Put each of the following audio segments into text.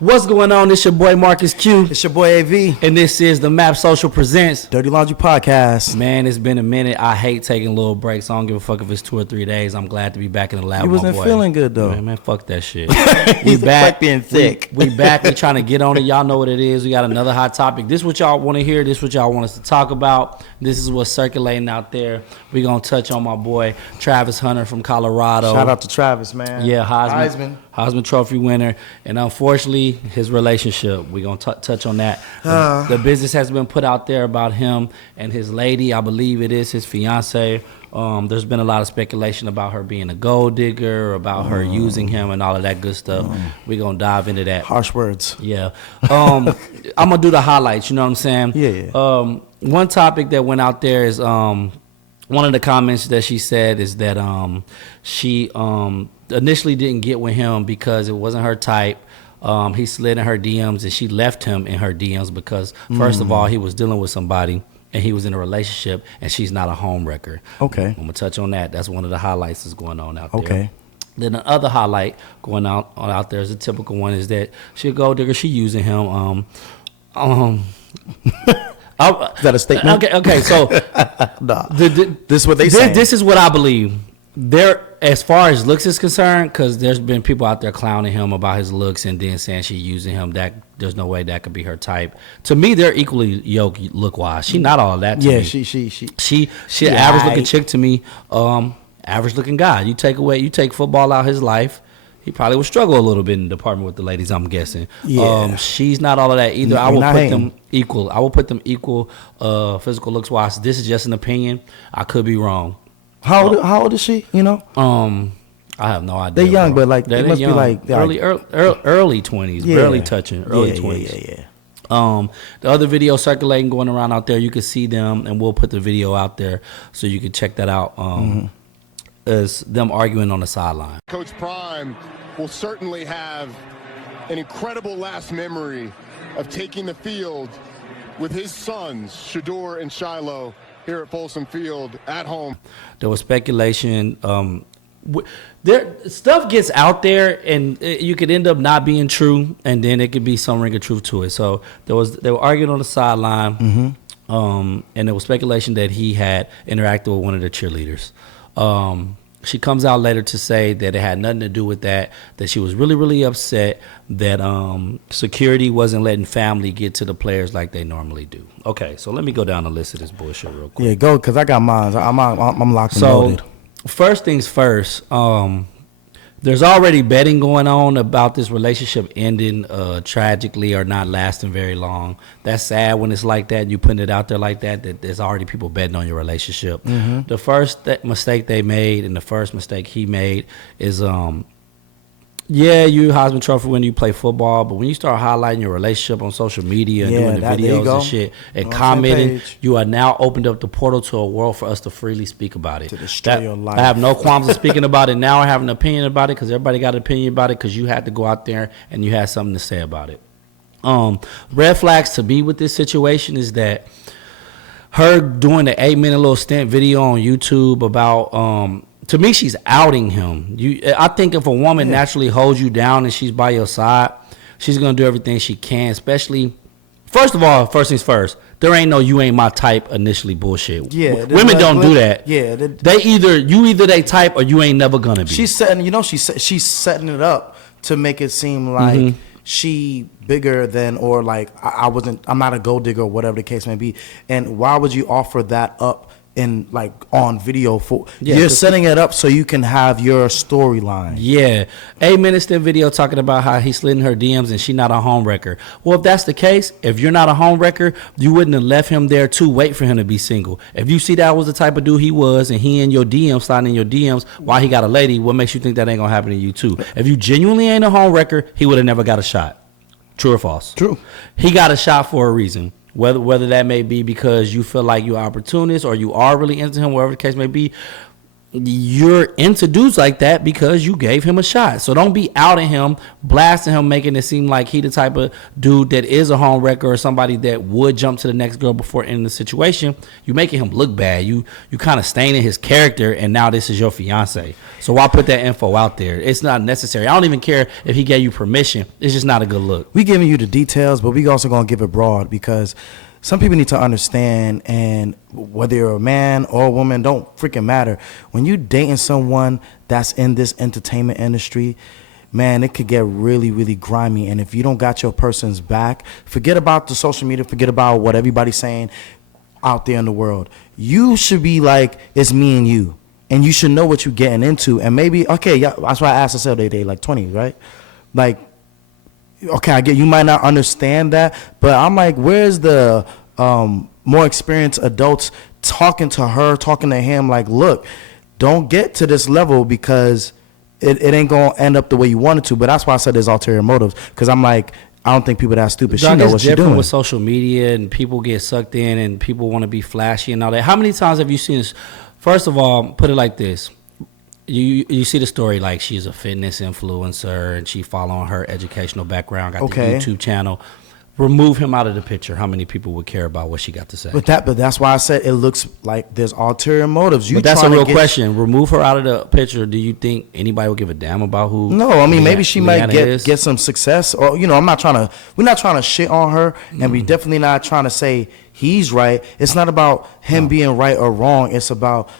What's going on? It's your boy Marcus Q. It's your boy AV. And this is the Map Social Presents Dirty Laundry Podcast. Man, it's been a minute. I hate taking little breaks. I don't give a fuck if it's 2 or 3 days. I'm glad to be back in the lab You with my wasn't boy. feeling good though. Man, fuck that shit. He's back being thick. We back. We trying to get on it. Y'all know what it is. We got another hot topic. This is what y'all want to hear. This is what y'all want us to talk about. This is what's circulating out there. We gonna touch on my boy Travis Hunter from Colorado. Shout out to Travis, man. Yeah, Heisman Trophy winner, and unfortunately, his relationship. We're going to touch on that. The business has been put out there about him and his lady. I believe it is his fiance. There's been a lot of speculation about her being a gold digger, about her using him and all of that good stuff. We're going to dive into that. Harsh words. Yeah. I'm going to do the highlights, you know what I'm saying? Yeah. One topic that went out there is one of the comments that she said is that she initially didn't get with him because it wasn't her type. He slid in her DMs and she left him in her DMs because first of all, he was dealing with somebody and he was in a relationship and she's not a home wrecker. Okay. I'm gonna touch on that. That's one of the highlights that's going on out there. Okay. Then the other highlight going out there is a typical one is that she a gold digger. She using him. Is that a statement? Okay. So nah. This is what they say. This is what I believe. As far as looks is concerned, because there's been people out there clowning him about his looks and then saying she using him. That there's no way that could be her type. To me, they're equally yoked look wise. She not all of that. To me. She an average looking chick to me. Average looking guy. You take football out his life. He probably would struggle a little bit in the department with the ladies, I'm guessing. Yeah. She's not all of that either. I will put them equal. I will put them equal physical looks wise. This is just an opinion. I could be wrong. How old is she? You know? I have no idea. They're young, bro. but like they must young. be like early 20s, yeah. barely touching early 20s. Yeah. The other video circulating going around out there, you can see them, and we'll put the video out there so you can check that out. Is them arguing on the sideline. Coach Prime will certainly have an incredible last memory of taking the field with his sons, Shador and Shiloh, here at Folsom Field at home. There was speculation. Stuff gets out there, and you could end up not being true, and then it could be some ring of truth to it. So they were arguing on the sideline, and there was speculation that he had interacted with one of the cheerleaders. She comes out later to say that it had nothing to do with that she was really, really upset that security wasn't letting family get to the players like they normally do. Okay, so let me go down the list of this bullshit real quick. Yeah, go, because I got mine. I'm locked and loaded. First things first, there's already betting going on about this relationship ending tragically or not lasting very long. That's sad when it's like that and you putting it out there like that there's already people betting on your relationship. The first mistake they made and the first mistake he made is you Heisman Trophy when you play football, but when you start highlighting your relationship on social media and doing the videos and shit and commenting, you are now opened up the portal to a world for us to freely speak about it. To destroy your life. I have no qualms of speaking about it now. I have an opinion about it because everybody got an opinion about it because you had to go out there and you had something to say about it. Red flags to be with this situation is that her doing the 8-minute little stint video on YouTube about to me, she's outing him. I think if a woman naturally holds you down and she's by your side, she's going to do everything she can, especially, first things first, there ain't no you ain't my type initially bullshit. Yeah. Women don't do that. Yeah. You either they type or you ain't never going to be. She's setting it up to make it seem like she bigger than, or like I'm not a gold digger or whatever the case may be. And why would you offer that up in like on video you're setting it up so you can have your storyline. 8 minutes in video talking about how he slid in her DMs and she not a home wrecker. Well, if that's the case, if you're not a home wrecker, you wouldn't have left him there to wait for him to be single. If you see that was the type of dude he was and he in your DMs, sliding in your DMs while he got a lady, what makes you think that ain't gonna happen to you too? If you genuinely ain't a home wrecker, he would have never got a shot. True or false? True. He got a shot for a reason. Whether that may be because you feel like you're an opportunist or you are really into him, whatever the case may be, you're into dudes like that because you gave him a shot. So don't be outing him, blasting him, making it seem like he the type of dude that is a home wrecker or somebody that would jump to the next girl before ending the situation. You making him look bad. You kind of staining his character, and now this is your fiance. So why put that info out there? It's not necessary. I don't even care if he gave you permission. It's just not a good look. We giving you the details, but we also gonna give it broad because some people need to understand, and whether you're a man or a woman, don't freaking matter. When you dating someone that's in this entertainment industry, man, it could get really, really grimy. And if you don't got your person's back, forget about the social media, forget about what everybody's saying out there in the world. You should be like, it's me and you. And you should know what you're getting into. And maybe, okay, yeah, that's why I asked myself the other day, like 20, right? Like, okay, I get you might not understand that, but I'm like, where's the more experienced adults talking to her, talking to him, like, look, don't get to this level because it ain't gonna end up the way you want it to. But that's why I said there's ulterior motives, because I'm like, I don't think people that stupid. She know what she's doing. With social media, and people get sucked in, and people want to be flashy and all that. How many times have you seen this? First of all, put it like this. You see the story, like she's a fitness influencer and she following her educational background, got the YouTube channel. Remove him out of the picture. How many people would care about what she got to say? But that's why I said it looks like there's ulterior motives. But that's a real question. Remove her out of the picture. Do you think anybody would give a damn about who? No, I mean, maybe she might get some success, or we're not trying to shit on her, and we definitely not trying to say he's right. It's not about him being right or wrong. It's about,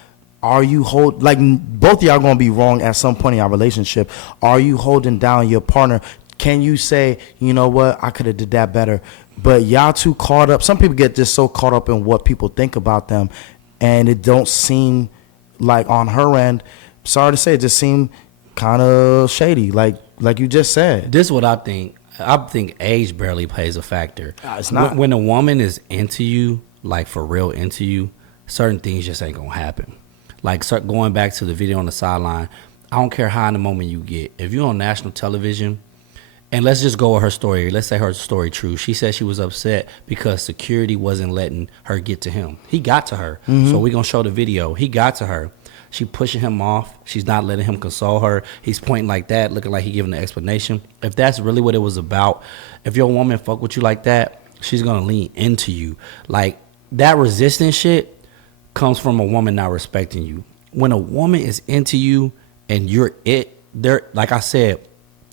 are you both of y'all gonna be wrong at some point in your relationship. Are you holding down your partner? Can you say, you know what, I could have did that better? But y'all too caught up. Some people get just so caught up in what people think about them, and it don't seem like on her end, sorry to say, it just seemed kind of shady, like you just said. This is what I think. I think age barely plays a factor. It's not. When a woman is into you, like for real into you, certain things just ain't gonna happen. Like going back to the video on the sideline, I don't care how in the moment you get. If you're on national television, and let's just go with her story. Let's say her story true. She said she was upset because security wasn't letting her get to him. He got to her. So we're going to show the video. He got to her. She pushing him off. She's not letting him console her. He's pointing like that, looking like he giving an explanation. If that's really what it was about, if your woman fuck with you like that, she's going to lean into you. Like, that resistance shit comes from a woman not respecting you. When a woman is into you and you're there, like I said,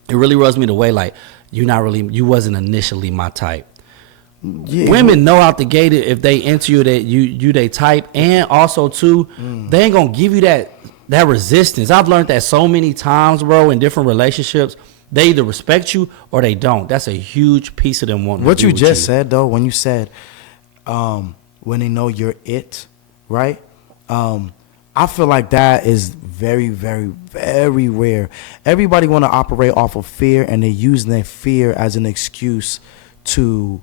it really rubs me the way, like, you wasn't initially my type. Yeah. Women know out the gate if they into you that you they type, and also too, they ain't gonna give you that resistance. I've learned that so many times, bro, in different relationships. They either respect you or they don't. That's a huge piece of them wanting what to be you with just said though, when you said when they know you're it, right? I feel like that is very, very, very rare. Everybody want to operate off of fear, and they're using their fear as an excuse to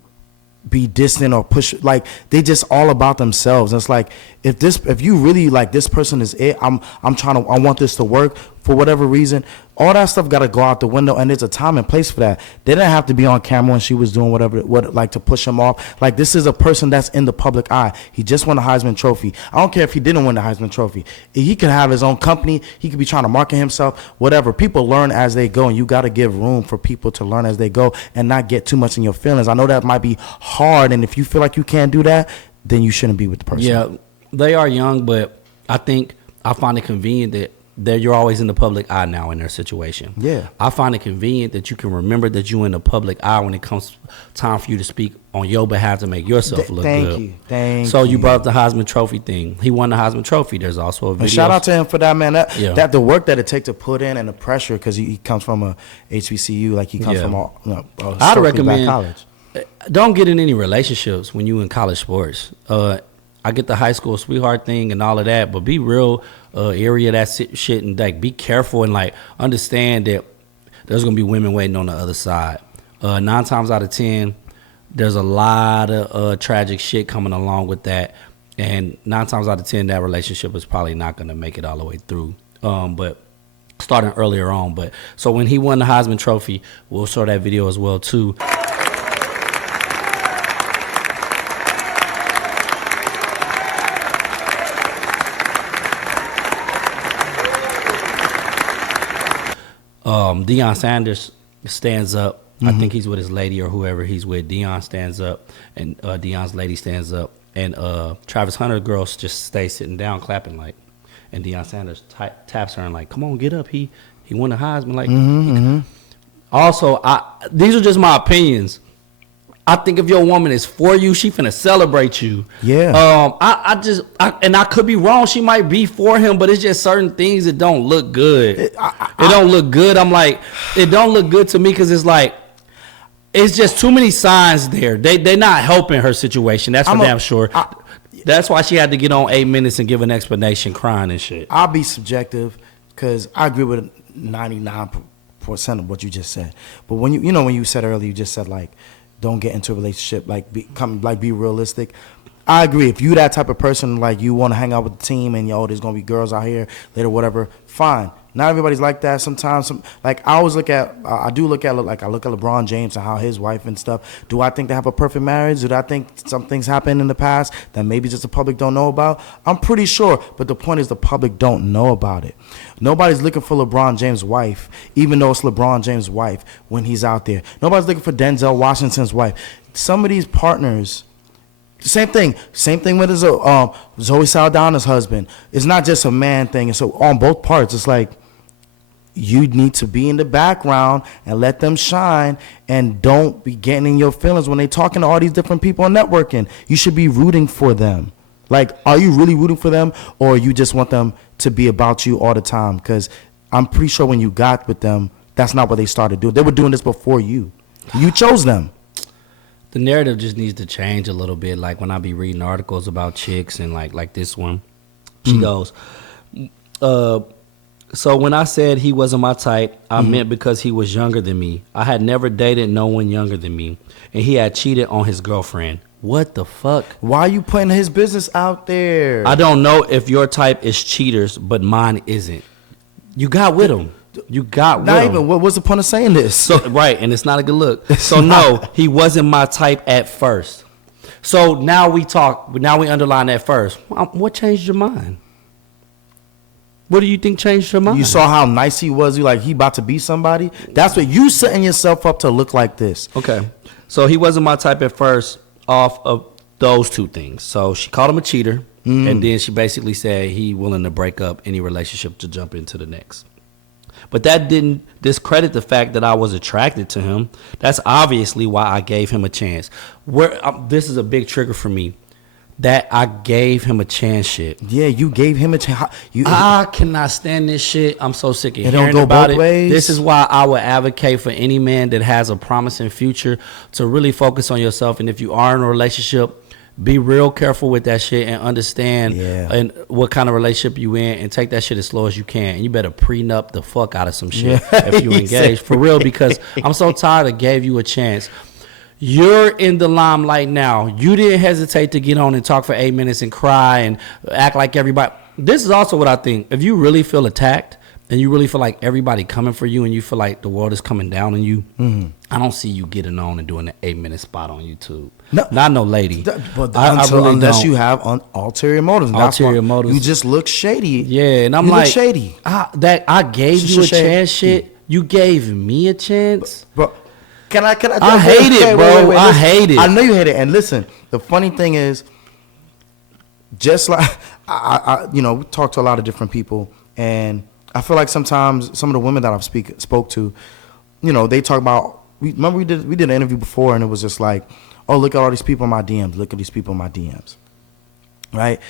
be distant or push. Like, they just all about themselves. It's like, if you really like this person is it, I want this to work for whatever reason. All that stuff got to go out the window, and there's a time and place for that. They didn't have to be on camera when she was doing what to push him off. Like, this is a person that's in the public eye. He just won the Heisman Trophy. I don't care if he didn't win the Heisman Trophy. He could have his own company. He could be trying to market himself, whatever. People learn as they go, and you got to give room for people to learn as they go and not get too much in your feelings. I know that might be hard, and if you feel like you can't do that, then you shouldn't be with the person. Yeah, they are young, but I find it convenient that you're always in the public eye now in their situation. Yeah. I find it convenient that you can remember that you're in the public eye when it comes time for you to speak on your behalf to make yourself look good. Thank you. So you brought up the Heisman Trophy thing. He won the Heisman Trophy. There's also a video. And shout out to him for that, man. That the work that it takes to put in, and the pressure, because he comes from a HBCU, like he comes from a I'd recommend college. Don't get in any relationships when you in college sports. I get the high school sweetheart thing and all of that, but be real area that shit, and like be careful and like understand that there's gonna be women waiting on the other side. 9 times out of 10, there's a lot of tragic shit coming along with that, and 9 times out of 10, that relationship is probably not gonna make it all the way through. But starting earlier on, but so when he won the Heisman Trophy, we'll show that video as well too. Deion Sanders stands up. I think he's with his lady or whoever he's with. Deion stands up, and Deion's lady stands up, and Travis Hunter girls just stay sitting down clapping like, and Deion Sanders taps her and like, come on, get up. He won the Heisman. Like, also, these are just my opinions. I think if your woman is for you, she finna celebrate you. Yeah. I could be wrong. She might be for him, but it's just certain things that don't look good. It don't look good. I'm like, it don't look good to me because it's like, it's just too many signs there. They're not helping her situation. That's for damn sure. That's why she had to get on 8 minutes and give an explanation, crying and shit. I'll be subjective because I agree with 99% of what you just said. But when when you said earlier, you just said like, don't get into a relationship, be realistic. I agree. If you that type of person, like you want to hang out with the team and there's gonna be girls out here later, whatever, fine. Not everybody's like that. Sometimes, I always look at LeBron James and how his wife and stuff. Do I think they have a perfect marriage? Do I think some things happened in the past that maybe just the public don't know about? I'm pretty sure, but the point is the public don't know about it. Nobody's looking for LeBron James' wife, even though it's LeBron James' wife when he's out there. Nobody's looking for Denzel Washington's wife. Some of these partners. Same thing with his Zoe Saldana's husband. It's not just a man thing. And so on both parts, it's like you need to be in the background and let them shine, and don't be getting in your feelings when they talking to all these different people on networking. You should be rooting for them. Like, are you really rooting for them, or you just want them to be about you all the time? Because I'm pretty sure when you got with them, that's not what they started doing. They were doing this before you. You chose them. The narrative just needs to change a little bit. Like when I be reading articles about chicks and like this one, she goes, so when I said he wasn't my type, I meant because he was younger than me. I had never dated no one younger than me, and he had cheated on his girlfriend. What the fuck? Why are you putting his business out there? I don't know if your type is cheaters, but mine isn't. You got with him. You got with him. Not even. What's the point of saying this? So right, and it's not a good look. So no, he wasn't my type at first. So now we underline that first. What changed your mind? What do you think changed your mind? You saw how nice he was. You like, he about to be somebody. That's what you setting yourself up to look like this. Okay, so he wasn't my type at first off of those two things. So she called him a cheater, and then she basically said he willing to break up any relationship to jump into the next. But that didn't discredit the fact that I was attracted to him. That's obviously why I gave him a chance. This is a big trigger for me. That I gave him a chance shit. Yeah, you gave him a chance. I cannot stand this shit. I'm so sick of it. Hearing don't go about both it. ways. This is why I would advocate for any man that has a promising future to really focus on yourself. And if you are in a relationship, be real careful with that shit and understand and what kind of relationship you in, and take that shit as slow as you can. And you better prenup the fuck out of some shit if you engage. For real, because I'm so tired of gave you a chance. You're in the limelight now. You didn't hesitate to get on and talk for 8 minutes and cry and act like everybody. This is also what I think. If you really feel attacked and you really feel like everybody coming for you and you feel like the world is coming down on you, I don't see you getting on and doing an 8-minute spot on YouTube. No, not no lady. But unless you have ulterior motives. Ulterior motives. You just look shady. Yeah, and I'm you like, look shady. I gave you a chance, shit. You gave me a chance. But Can I I hate it, bro. I hate it. I know you hate it. And listen, the funny thing is, just like we talk to a lot of different people, and I feel like sometimes some of the women that I've spoke to, they talk about. Remember we did an interview before, and it was just like, oh, look at all these people in my DMs. Look at these people in my DMs. Right?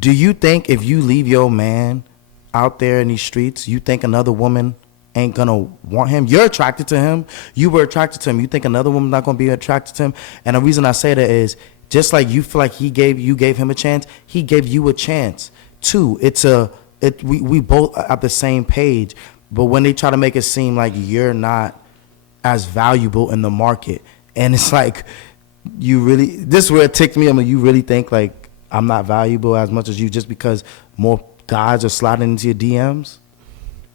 Do you think if you leave your man out there in these streets, you think another woman ain't gonna want him? You're attracted to him. You were attracted to him. You think another woman's not gonna be attracted to him? And the reason I say that is, just like you feel like you gave him a chance, he gave you a chance too. We both are at the same page. But when they try to make it seem like you're not as valuable in the market, and it's like this is where it ticked me. I mean, you really think like I'm not valuable as much as you just because more guys are sliding into your DMs?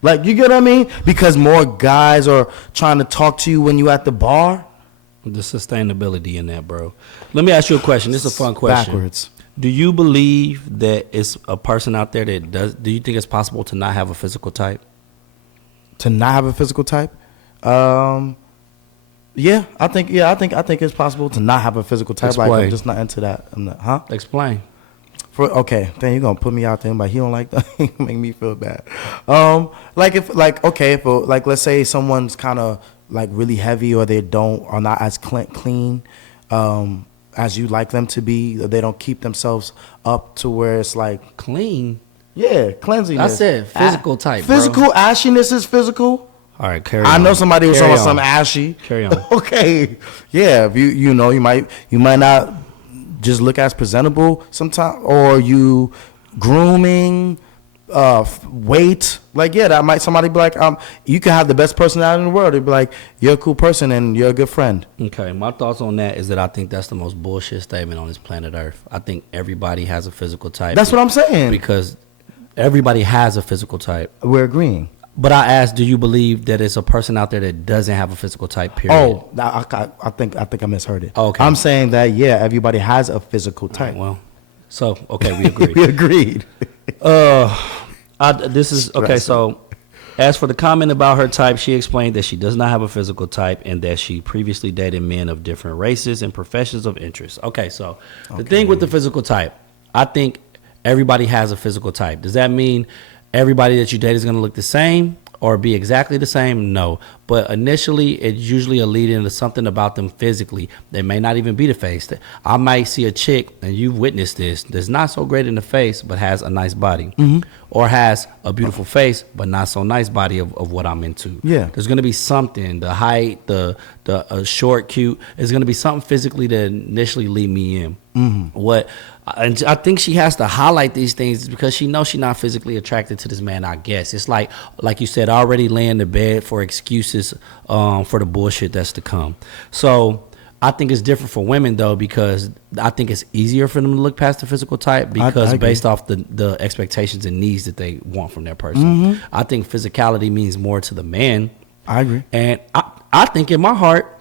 Like, you get what I mean? Because more guys are trying to talk to you when you at the bar. The sustainability in that, bro. Let me ask you a question. This is a fun question. Backwards. Do you believe that it's a person out there that do you think it's possible to not have a physical type? To not have a physical type? Yeah, I think it's possible to not have a physical type. Explain. Like I'm just not into that. Explain. Then you're gonna put me out there, but he don't like that. Make me feel bad. If let's say someone's kind of like really heavy, or they are not as clean, as you like them to be. Or they don't keep themselves up to where it's like Clean. Yeah, cleanliness. I said physical type. Physical bro. Ashiness is physical. All right, carry I on. know somebody was Carry on on. some ashy. Carry on. Okay, yeah. If you might not just look as presentable sometimes, or you grooming, weight. Like that might somebody be like, you can have the best personality in the world. They'd be like, you're a cool person and you're a good friend. Okay, my thoughts on that is that I think that's the most bullshit statement on this planet Earth. I think everybody has a physical type. That's what I'm saying. Because everybody has a physical type. We're agreeing. But I asked, do you believe that it's a person out there that doesn't have a physical type, period? Oh, I think I misheard it. Okay. I'm saying that, everybody has a physical type. Well, so, okay, we agreed. We agreed. So as for the comment about her type, she explained that she does not have a physical type and that she previously dated men of different races and professions of interest. Okay, so the thing with the physical type, I think everybody has a physical type. Does that mean everybody that you date is going to look the same or be exactly the same? No. But initially, it's usually a lead into something about them physically. They may not even be the face. I might see a chick, and you've witnessed this, that's not so great in the face, but has a nice body. Or has a beautiful face, but not so nice body of what I'm into. Yeah. There's going to be something, the height, the short, cute. There's going to be something physically that initially lead me in. And I think she has to highlight these things because she knows she's not physically attracted to this man, I guess. It's like you said, already laying to bed for excuses for the bullshit that's to come. So I think it's different for women, though, because I think it's easier for them to look past the physical type because based off the expectations and needs that they want from their person. I think physicality means more to the man. I agree. And I think in my heart,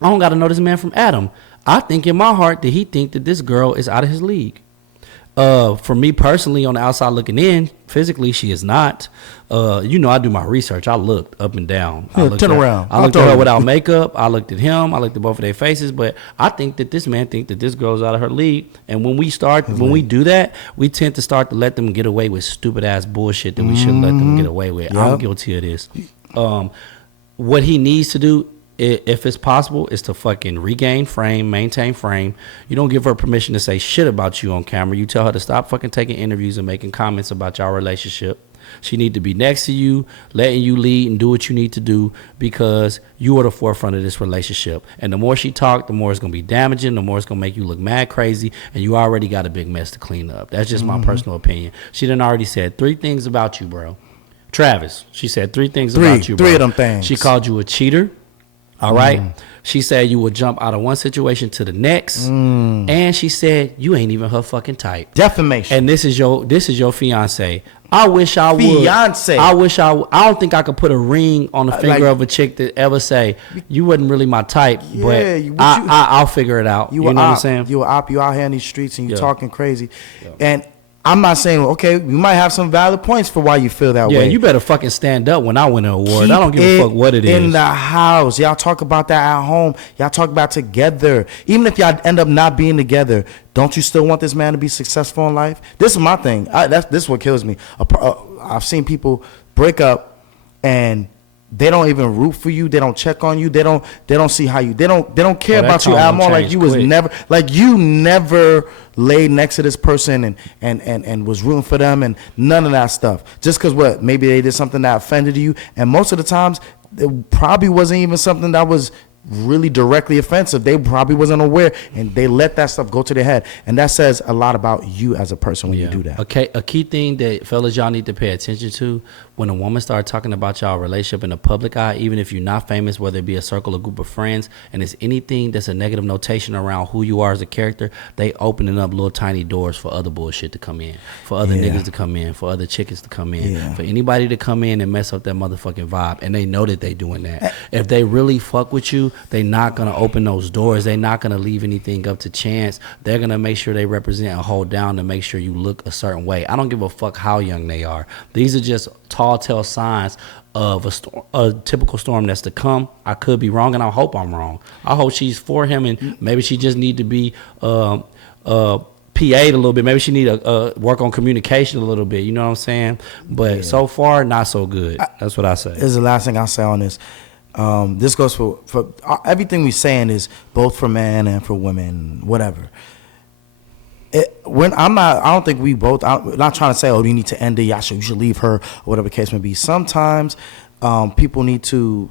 I don't got to know this man from Adam. I think in my heart that he think that this girl is out of his league. For me personally, on the outside looking in, physically she is not. I do my research. I looked up and down. I looked around. I looked at her without makeup. I looked at him. I looked at both of their faces. But I think that this man think that this girl's out of her league. And when we do that, we tend to start to let them get away with stupid ass bullshit that we shouldn't let them get away with. I'm guilty of this. What he needs to do, if it's possible, is to fucking regain frame, maintain frame. You don't give her permission to say shit about you on camera. You tell her to stop fucking taking interviews and making comments about your relationship. She need to be next to you, letting you lead and do what you need to do because you are the forefront of this relationship. And the more she talk, the more it's going to be damaging, the more it's going to make you look mad crazy, and you already got a big mess to clean up. That's just my personal opinion. She done already said 3 things about you, bro. Travis, she said 3 things about you, bro. 3 of them things. She called you a cheater. All right. She said you would jump out of one situation to the next. And she said you ain't even her fucking type. Defamation. And this is your fiance. I wish I would. Fiance. I wish I don't think I could put a ring on the finger of a chick that ever say you wasn't really my type, but I'll figure it out. You know what I'm saying? You out here in these streets and you talking crazy. And I'm not saying, okay, you might have some valid points for why you feel that way. Yeah, you better fucking stand up when I win an award. I don't give a fuck what it is. In the house. Y'all talk about that at home. Y'all talk about together. Even if y'all end up not being together, don't you still want this man to be successful in life? This is my thing. This is what kills me. I've seen people break up and they don't even root for you. They don't check on you. They don't see how you. They don't care about you at all. Like you never laid next to this person and was rooting for them and none of that stuff. Just because maybe they did something that offended you, and most of the times it probably wasn't even something that was really directly offensive. They probably wasn't aware, and they let that stuff go to their head, and that says a lot about you as a person when you do that. Okay, a key thing that fellas y'all need to pay attention to when a woman starts talking about y'all relationship in the public eye, even if you're not famous, whether it be a circle or group of friends, and it's anything that's a negative notation around who you are as a character, they opening up little tiny doors for other bullshit to come in, for other niggas to come in, for other chickens to come in, for anybody to come in and mess up that motherfucking vibe, and they know that they doing that. If they really fuck with you, they not gonna open those doors. They not gonna leave anything up to chance. They're gonna make sure they represent and hold down to make sure you look a certain way. I don't give a fuck how young they are. These are just talk all tell signs of a typical storm that's to come. I could be wrong, and I hope I'm wrong. I hope she's for him, and maybe she just need to be PA'd a little bit. Maybe she need to work on communication a little bit. You know what I'm saying? But so far, not so good. That's what I say. This is the last thing I'll say on this. This goes for everything we're saying is both for men and for women, whatever. I don't think we both. I'm not trying to say, oh, you need to end it. You should leave her, or whatever the case may be. Sometimes people need to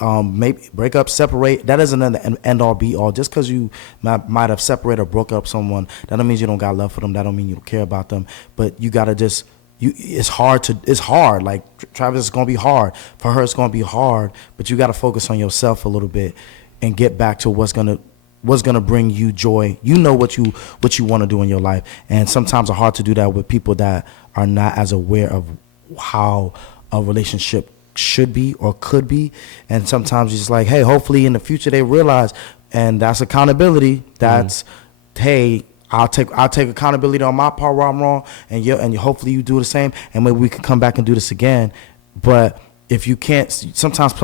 maybe break up, separate. That isn't an end all be all. Just because you might have separated or broke up someone, that don't mean you don't got love for them. That don't mean you don't care about them. But you gotta just. It's hard. Like Travis, it's gonna be hard for her. It's gonna be hard, but you gotta focus on yourself a little bit and get back to what's gonna bring you joy. You know what you want to do in your life, and sometimes it's hard to do that with people that are not as aware of how a relationship should be or could be. And sometimes it's just like, hey, hopefully in the future they realize, and that's accountability. That's hey. I'll take accountability on my part where I'm wrong, and hopefully you do the same, and maybe we can come back and do this again. But if you can't, sometimes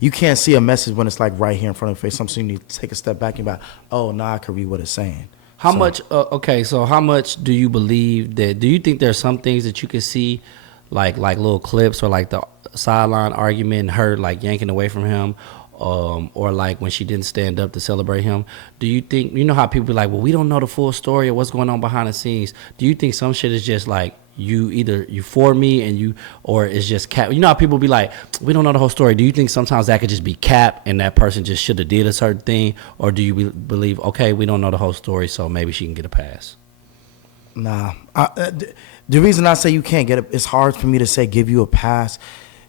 you can't see a message when it's like right here in front of your face. Sometimes you need to take a step back and be like, oh, now I can read what it's saying. How much? Okay, so how much do you believe that? Do you think there's some things that you can see, like little clips or like the sideline argument, her like yanking away from him? Or like when she didn't stand up to celebrate him. Do you think, you know how people be like, well, we don't know the full story of what's going on behind the scenes. Do you think some shit is just like you for me and you, or it's just cap? You know how people be like, we don't know the whole story. Do you think sometimes that could just be cap and that person just should have did a certain thing? Or do you believe, okay, we don't know the whole story, so maybe she can get a pass? Nah. The reason I say you can't get it's hard for me to say give you a pass.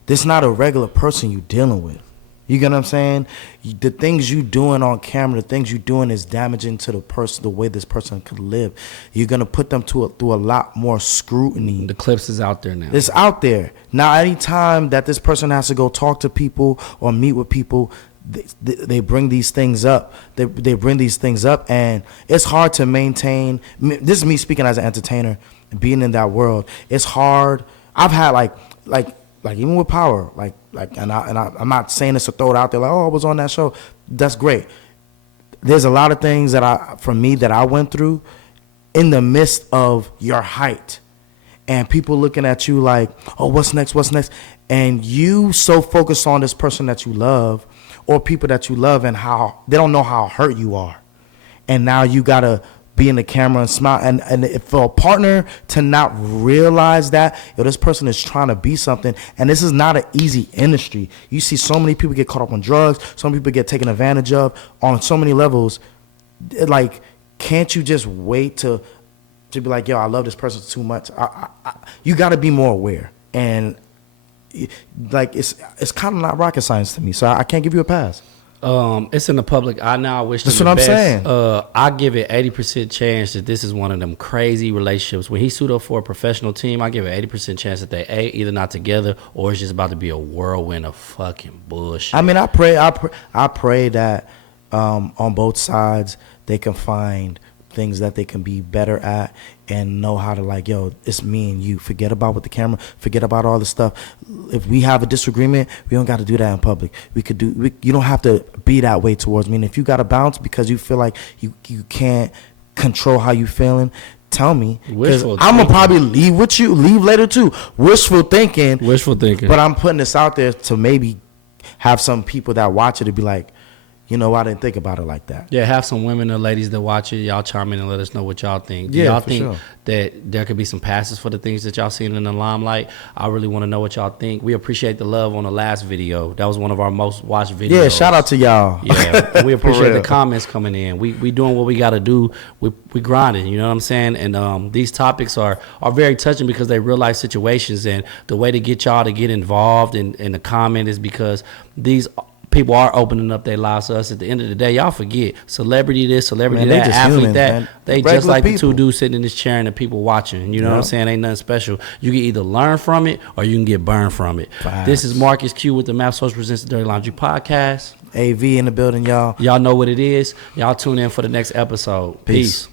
This is not a regular person you dealing with. You get what I'm saying? The things you doing on camera, the things you doing is damaging to the person, the way this person could live. You're going to put them through a lot more scrutiny. The clips is out there now. It's out there. Now, anytime that this person has to go talk to people or meet with people, they bring these things up. They bring these things up, and it's hard to maintain. This is me speaking as an entertainer, being in that world. It's hard. I've had like even with Power, I'm not saying this to throw it out there like, oh, I was on that show. That's great. There's a lot of things that I went through in the midst of your height, and people looking at you like, oh, what's next? And you so focused on this person that you love or people that you love and how they don't know how hurt you are. And now you gotta be in the camera and smile, and if for a partner to not realize that, this person is trying to be something, and this is not an easy industry. You see so many people get caught up on drugs, some people get taken advantage of on so many levels. Like, can't you just wait to be like, yo, I love this person too much? You got to be more aware, and like it's kind of not rocket science to me, so I can't give you a pass. It's in the public eye now. I wish them That's what the I'm best. saying. I give it 80% chance that this is one of them crazy relationships. When he sued up for a professional team, I give it 80% chance that they either not together or it's just about to be a whirlwind of fucking bullshit. I mean, I pray that on both sides they can find things that they can be better at and know how to, like, yo, it's me and you. Forget about with the camera. Forget about all this stuff. If we have a disagreement, we don't got to do that in public. You don't have to be that way towards me. And if you got to bounce because you feel like you can't control how you feeling, tell me. Because I'm going to probably leave later too. Wishful thinking. But I'm putting this out there to maybe have some people that watch it to be like, you know, I didn't think about it like that. Yeah, have some women or ladies that watch it. Y'all chime in and let us know what y'all think. Do yeah, y'all for think sure. that there could be some passes for the things that y'all seen in the limelight? I really want to know what y'all think. We appreciate the love on the last video. That was one of our most watched videos. Yeah, shout out to y'all. Yeah, we appreciate the comments coming in. We doing what we got to do. We grinding, you know what I'm saying? And these topics are very touching because they real life situations. And the way to get y'all to get involved in the comment is because these people are opening up their lives to us. At the end of the day, y'all forget celebrity this, celebrity that, athlete humans, that. Man. They just like people. The two dudes sitting in this chair and the people watching. You know what I'm saying? Ain't nothing special. You can either learn from it or you can get burned from it. Fast. This is Marcus Q with the Map Social presents the Dirty Laundry Podcast. AV in the building, y'all. Y'all know what it is. Y'all tune in for the next episode. Peace.